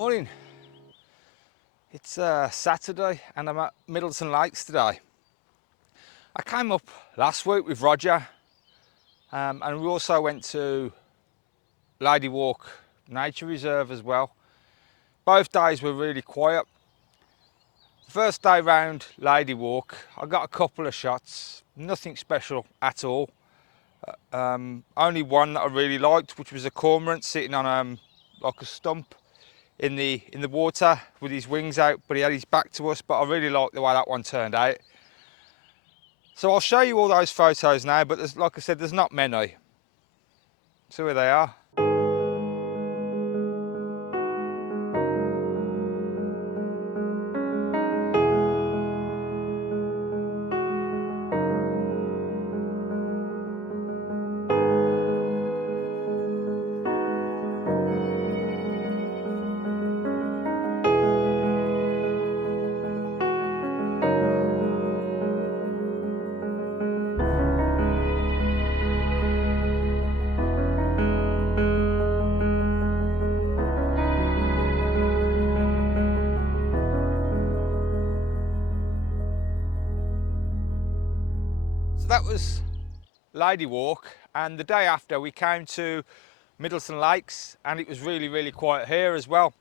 Morning. It's Saturday and I'm at Middleton Lakes today. I came up last week with Roger and we also went to Lady Walk Nature Reserve as well. Both days were really quiet. The first day round Lady Walk, I got a couple of shots, nothing special at all. Only one that I really liked, which was a cormorant sitting on like a stump in the water with his wings out, but he had his back to us. But I really liked the way that one turned out. So I'll show you all those photos now, but like I said, there's not many. So here they are. That was Lady Walk, and the day after we came to Middleton Lakes and it was really quiet here as well.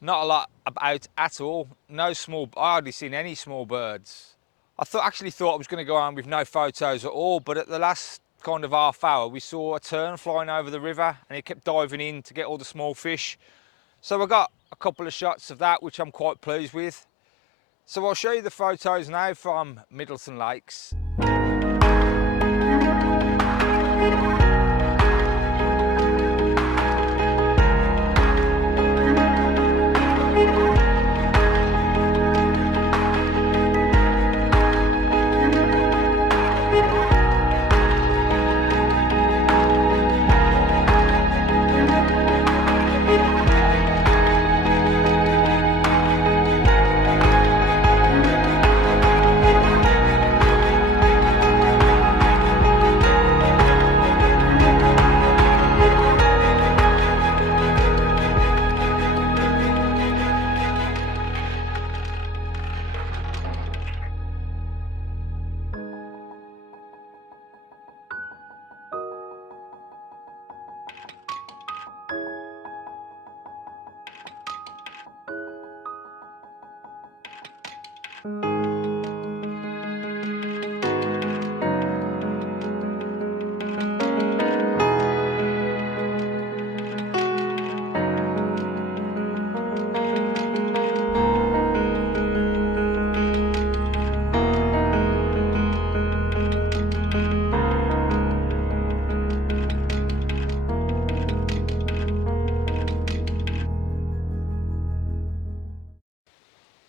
Not a lot about at all. I hardly seen any small birds. Actually thought I was going to go on with no photos at all, but at the last kind of half hour we saw a tern flying over the river and he kept diving in to get all the small fish. So I got a couple of shots of that, which I'm quite pleased with. So I'll show you the photos now from Middleton Lakes.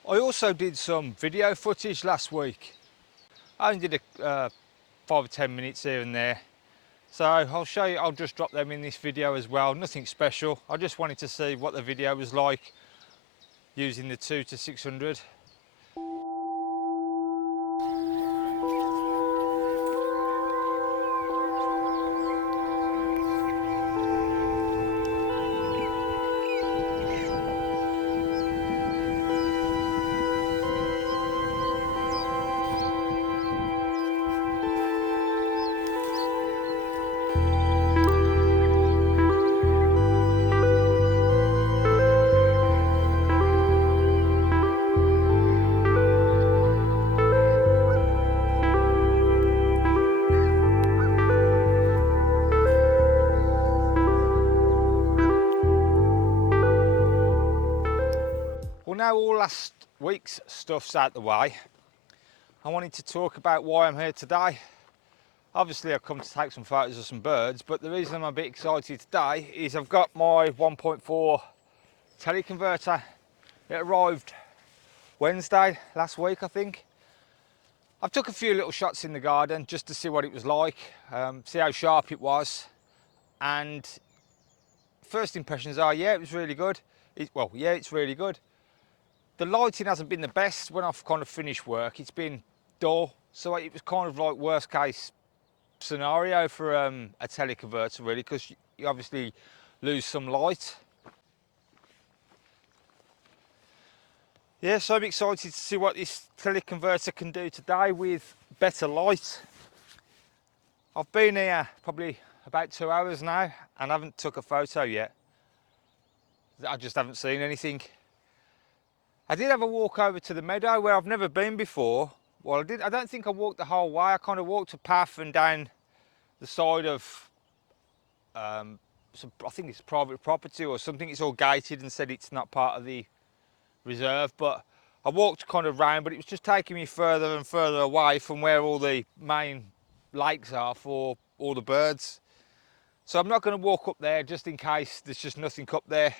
I also did some video footage last week. I only did 5 or 10 minutes here and there. So I'll show you, I'll just drop them in this video as well. Nothing special. I just wanted to see what the video was like using the 2 to 600. Well, now all last week's stuff's out the way, I wanted to talk about why I'm here today. Obviously I've come to take some photos of some birds, but the reason I'm a bit excited today is I've got my 1.4 teleconverter. It arrived Wednesday last week, I think. I took a few little shots in the garden just to see what it was like, see how sharp it was, and first impressions are, yeah, it was really good. It's really good. The lighting hasn't been the best when I've kind of finished work. It's been dull, so it was kind of like worst case scenario for a teleconverter really, because you obviously lose some light. Yeah, so I'm excited to see what this teleconverter can do today with better light. I've been here probably about 2 hours now and haven't took a photo yet. I just haven't seen anything. I did have a walk over to the meadow where I've never been before. Well, I don't think I walked the whole way. I kind of walked a path and down the side of I think it's private property or something. It's all gated and said it's not part of the reserve, but I walked kind of round, but it was just taking me further and further away from where all the main lakes are for all the birds. So I'm not going to walk up there just in case there's just nothing up there.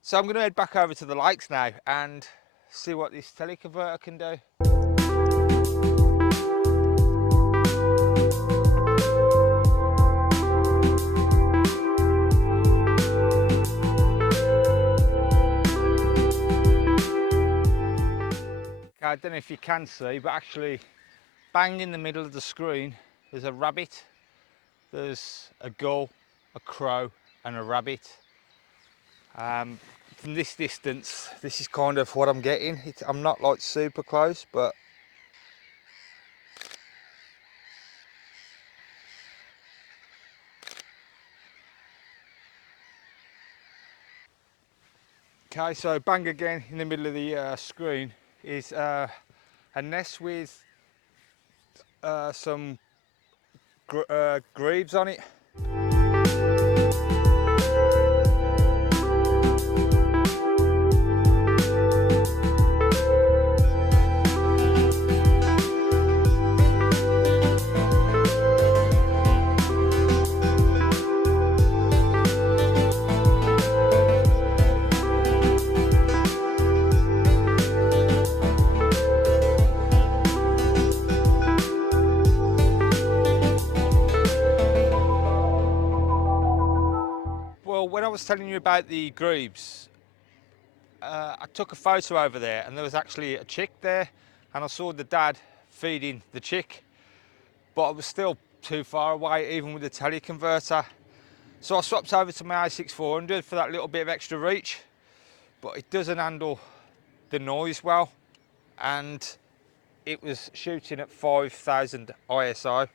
So I'm going to head back over to the lakes now and see what this teleconverter can do. I don't know if you can see, but actually bang in the middle of the screen there's a rabbit, there's a gull, a crow and a rabbit. From this distance, this is kind of what I'm getting. I'm not like super close, but okay, so bang again in the middle of the screen is a nest with some grebes on it. Well, when I was telling you about the grebes, I took a photo over there and there was actually a chick there and I saw the dad feeding the chick, but I was still too far away even with the teleconverter. So I swapped over to my a6 for that little bit of extra reach, but it doesn't handle the noise well, and it was shooting at 5,000 ISO,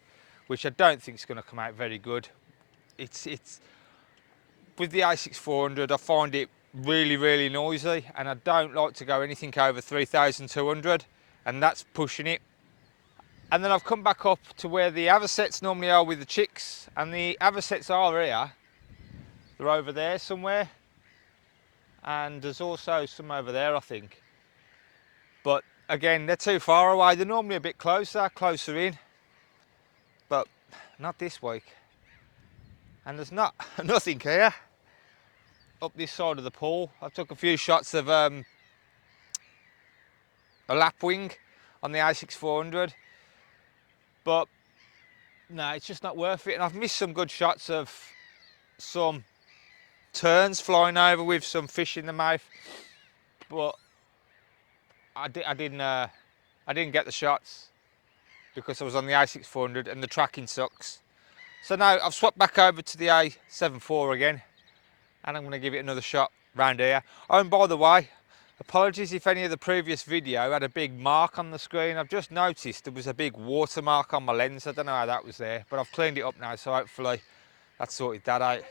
which I don't think is going to come out very good. It's with the a6 I find it really noisy, and I don't like to go anything over 3,200, and that's pushing it. And then I've come back up to where the avocets normally are with the chicks, and the avocets are here. They're over there somewhere, and there's also some over there I think, but again they're too far away. They're normally a bit closer in, but not this week. And there's nothing here up this side of the pool. I took a few shots of a lapwing on the a6 but no, it's just not worth it. And I've missed some good shots of some terns flying over with some fish in the mouth, but I didn't get the shots because I was on the a6 and the tracking sucks. So now I've swapped back over to the a7 IV again, and I'm going to give it another shot round here. Oh, and by the way, apologies if any of the previous video had a big mark on the screen. I've just noticed there was a big watermark on my lens. I don't know how that was there, but I've cleaned it up now, so hopefully that's sorted that out.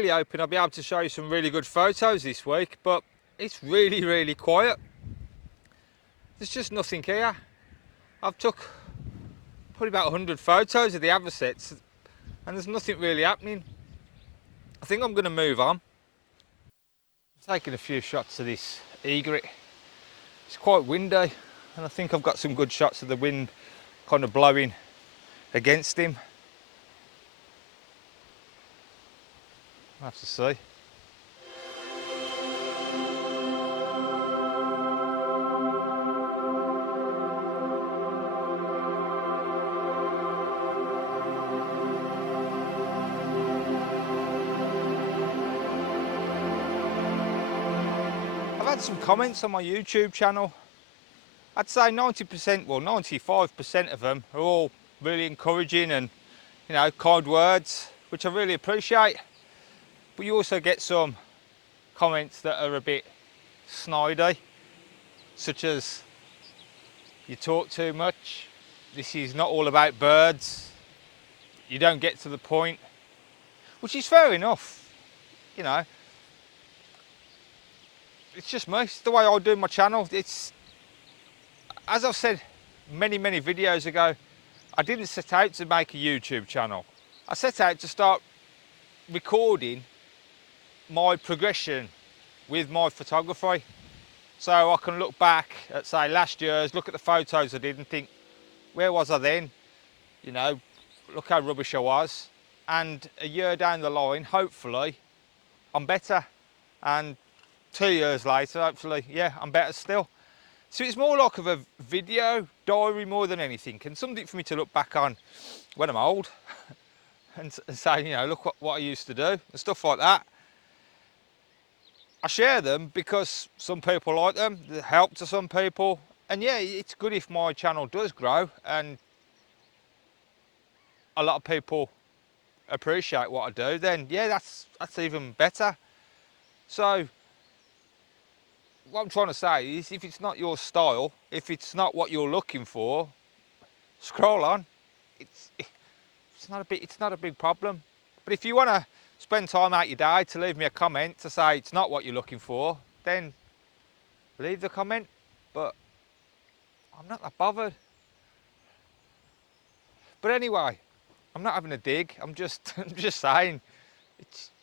really hoping I'll be able to show you some really good photos this week, but it's really quiet. There's just nothing here. I've took probably about 100 photos of the other sets and there's nothing really happening. I think I'm going to move on. I'm taking a few shots of this egret. It's quite windy and I think I've got some good shots of the wind kind of blowing against him. I'll have to see. I've had some comments on my YouTube channel. I'd say 90%, well 95% of them are all really encouraging and, you know, kind words, which I really appreciate. But you also get some comments that are a bit snidey, such as, you talk too much, this is not all about birds, you don't get to the point, which is fair enough, you know. It's just me, it's the way I do my channel. It's, as I've said many videos ago, I didn't set out to make a YouTube channel. I set out to start recording my progression with my photography, so I can look back at, say, last year's, look at the photos I did and think, where was I then? You know, look how rubbish I was. And a year down the line, hopefully, I'm better. And 2 years later, hopefully, yeah, I'm better still. So it's more like of a video diary more than anything, and something for me to look back on when I'm old and say, you know, look what I used to do and stuff like that. I share them because some people like them, they help to some people, and yeah, it's good if my channel does grow and a lot of people appreciate what I do, then yeah, that's even better. So what I'm trying to say is, if it's not your style, if it's not what you're looking for, scroll on. It's not a big problem. But if you want to spend time out your day to leave me a comment to say it's not what you're looking for, then leave the comment. But I'm not that bothered. But anyway, I'm not having a dig. I'm just saying,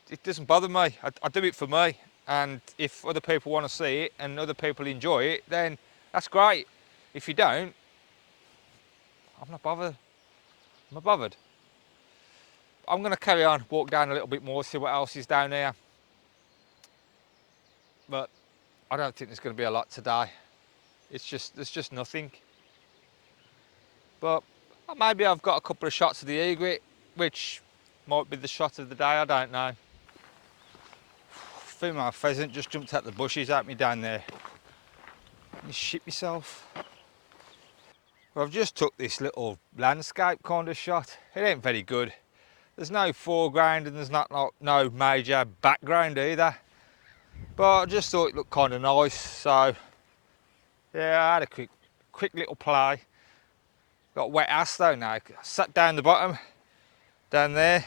it doesn't bother me. I do it for me. And if other people want to see it and other people enjoy it, then that's great. If you don't, I'm not bothered. I'm not bothered. I'm going to carry on, walk down a little bit more, see what else is down here. But I don't think there's going to be a lot today. There's just nothing. But maybe I've got a couple of shots of the egret, which might be the shot of the day, I don't know. Female pheasant just jumped out the bushes at me down there. You shit myself. Well, I've just took this little landscape kind of shot. It ain't very good. There's no foreground and there's no major background either. But I just thought it looked kind of nice, so yeah, I had a quick little play. Got wet ass though now. I sat down the bottom, down there.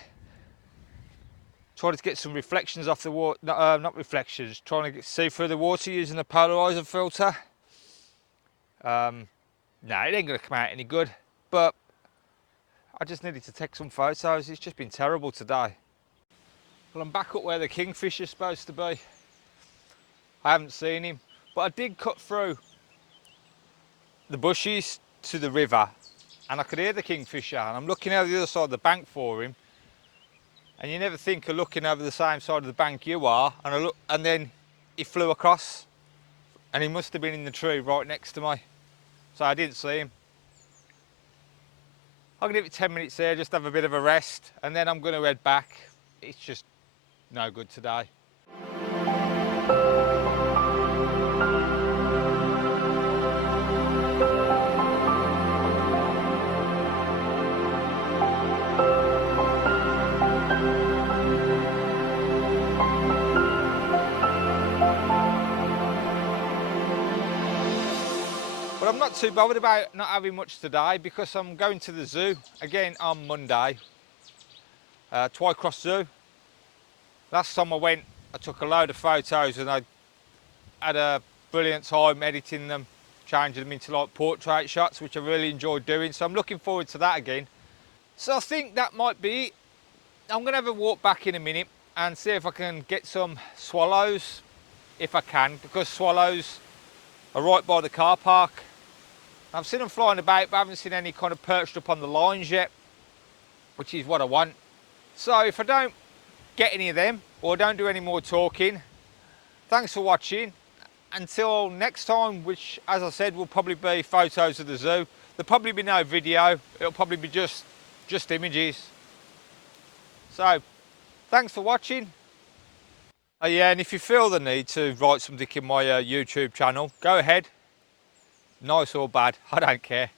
Tried to get some reflections off the water, not reflections, trying to see through the water using the polarizer filter. No, it ain't gonna come out any good, but I just needed to take some photos. It's just been terrible today. Well, I'm back up where the kingfisher's supposed to be. I haven't seen him, but I did cut through the bushes to the river and I could hear the kingfisher, and I'm looking over the other side of the bank for him. And you never think of looking over the same side of the bank you are, and I look, and then he flew across, and he must have been in the tree right next to me, so I didn't see him. I'm gonna give it 10 minutes here, just have a bit of a rest, and then I'm gonna head back. It's just no good today. But I'm not too bothered about not having much today because I'm going to the zoo again on Monday, Twycross Zoo. Last time I went, I took a load of photos and I had a brilliant time editing them, changing them into like portrait shots, which I really enjoyed doing. So I'm looking forward to that again. So I think that might be it. I'm gonna have a walk back in a minute and see if I can get some swallows, if I can, because swallows are right by the car park. I've seen them flying about, but I haven't seen any kind of perched up on the lines yet, which is what I want. So if I don't get any of them, or don't do any more talking, thanks for watching. Until next time, which, as I said, will probably be photos of the zoo. There'll probably be no video. It'll probably be just images. So, thanks for watching. Oh yeah, and if you feel the need to write something in my YouTube channel, go ahead. Nice or bad, I don't care.